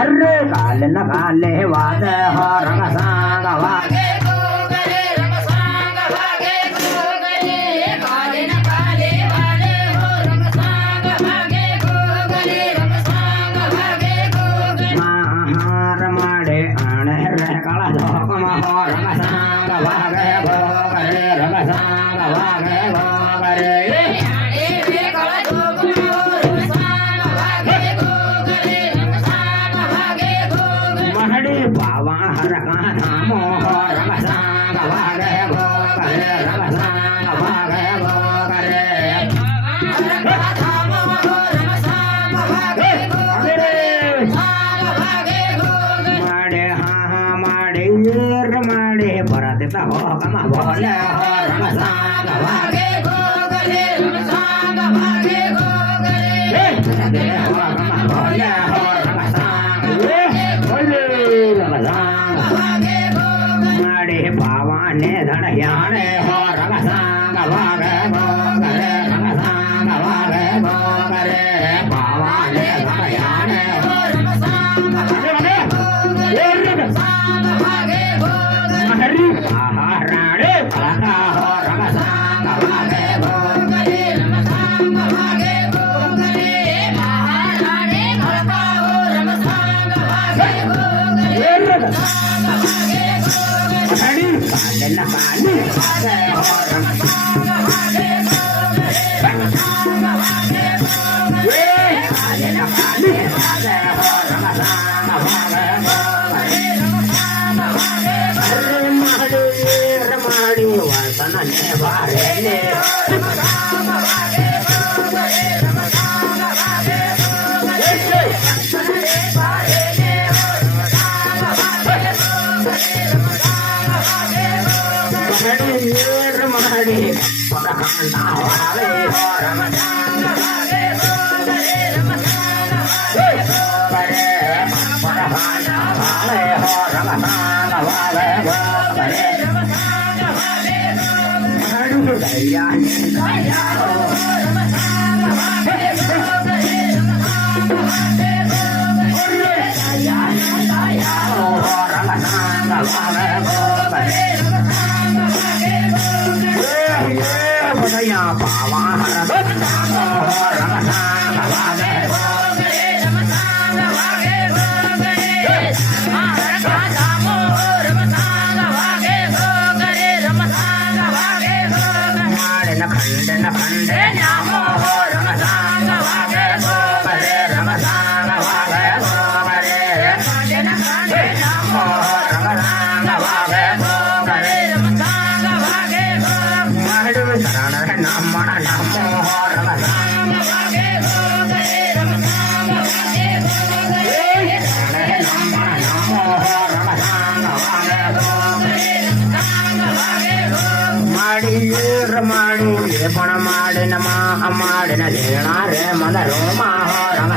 अरे काले न काले वाद हो रंग सांग वागे महार माडे आणे रे काला धोकम हो रंग सांग वागे गोगरे रंग सांग वागे गोगरे बाबा हर का नामो हो रंग सांग वागे गोगरे रंग सांग वागे गोगरे माडे हा माडे येर माडे परत हो कमा बोले हो रंग सांग वागे गोगरे रंग सांग वागे गोगरे हो कमा बोले हो रंग सांग माडे बावाने धड़याने हो रंग सांग वागे गोगरे रंग सांग वागे गोगरे बावाने धड़याने हो रंग सांग वागे गोगरे रंग सांग वागे गोगरे महाराणे फलका हो रंग सांग वागे गोगरे रंग सांग वागे गोगरे महाराणे फलका हो रंग सांग वागे गोगरे रंग सांग वागे गोगरे काले न काले वागे हो रंग सांग वागे गोगरे रंग सांग वागे गोगरे काले न काले वागे हो रंग सांग वागे गोगरे रंग सांग वागे गोगरे माडी वासन ने बारे ने रंग सांग वागे गोगरे रंग सांग वागे गोगरे ने बारे ने रंग सांग वागे गोगरे रंग सांग वागे गोगरे माडी परांडा वाले हो रंग सांग वागे गोगरे रंग सांग वागे गोगरे परांडा वाले हो रंग सांग वागे गोगरे रंग सांग वागे गोगरे दया दया हो रंग सांग वागे गोगरे रंग सांग वागे गोगरे दया दया हो रंग सांग वागे गोगरे रंग सांग वागे गोगरे दया पावा हर सांग हो रंग सांग वागे गोगरे रंग सांग वागे गोगरे हर का नाम हो रंग सांग वागे गोगरे रंग सांग वागे गोगरे मारे न खंडे नाम हो रंग सांग वागे गोगरे रंग सांग वागे गोगरे मारे न खंडे नाम हो रंग सांग वागे गोगरे रंग सांग वागे गोगरे शरण नाम नाम हो रंग सांग वागे गोगरे रंग सांग वागे गोगरे शरण नाम हो रंग सांग वागे गोगरे रंग सांग वागे गोगरे माडी पण माडी न मा माडी न लेना रे मन रो मा हो रंग